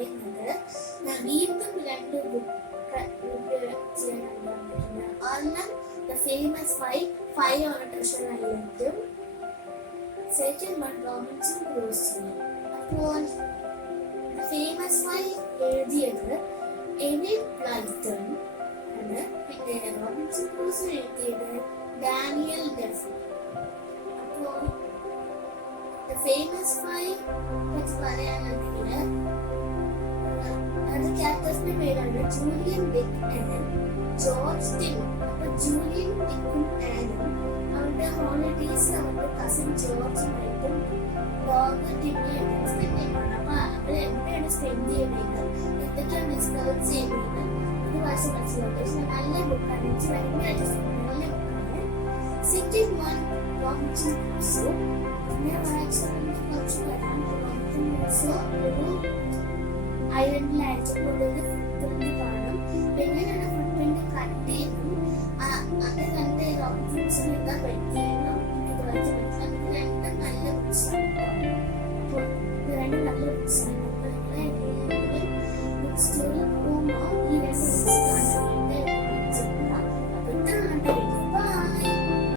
പറയുന്നത് ഞാൻ വീണ്ടും 2 ബുക്ക് ചെയ്യാനാണ് പറഞ്ഞിട്ടുള്ളത്. ഒരെണ്ണം the famous five on treasure ഐലൻഡും സെക്കൻഡ് വൺ റോബിൻസൺ ക്രൂസോ. അപ്പോൾ ഫേമസ് ഫൈവ് എഴുതിയത് എമിൽ ക്ലൈറ്റൺ ആണ്. പിന്നെ റോബിൻസൺ ക്രൂസോ എഴുതിയത് ഡാനിയൽ ഡെഫോ. അപ്പോൾ ഫേമസ് ഫൈവ് പറ്റി പറയാനാണെങ്കിൽ അത് ക്യാരക്ടേഴ്സിന്റെ പേരാണ് Julian Dick Anne, George Tim. അപ്പൊ ജൂലിയൻ ഡിക്കും ആനും അവരുടെ ഹോളിഡേസ് അവരുടെ കസിൻ ജോർജുമായിട്ടും ഡോഗ് ടിമ്മിയായിട്ടും സ്പെൻഡ് ചെയ്യുന്നത്. അപ്പൊ അവർ എവിടെയാണ് സ്പെൻഡ് ചെയ്യുന്നത്, എന്തൊക്കെയാണ് ഡിസ്കവർ ചെയ്യുന്നത് അത് വായിച്ച് മനസ്സിലാവും. പക്ഷെ നല്ല ബുക്കാണ്, എനിക്ക് ഭയങ്കരമായിട്ട് നല്ല ബുക്കാണ്. Second one Robinson Crusoe. പിന്നെ വായിച്ചു കുറച്ച് വരാം. റോബിൻസൺ ക്രൂസോ ഒരു ഐലൻഡിലായിരിക്കും കൂടുതൽ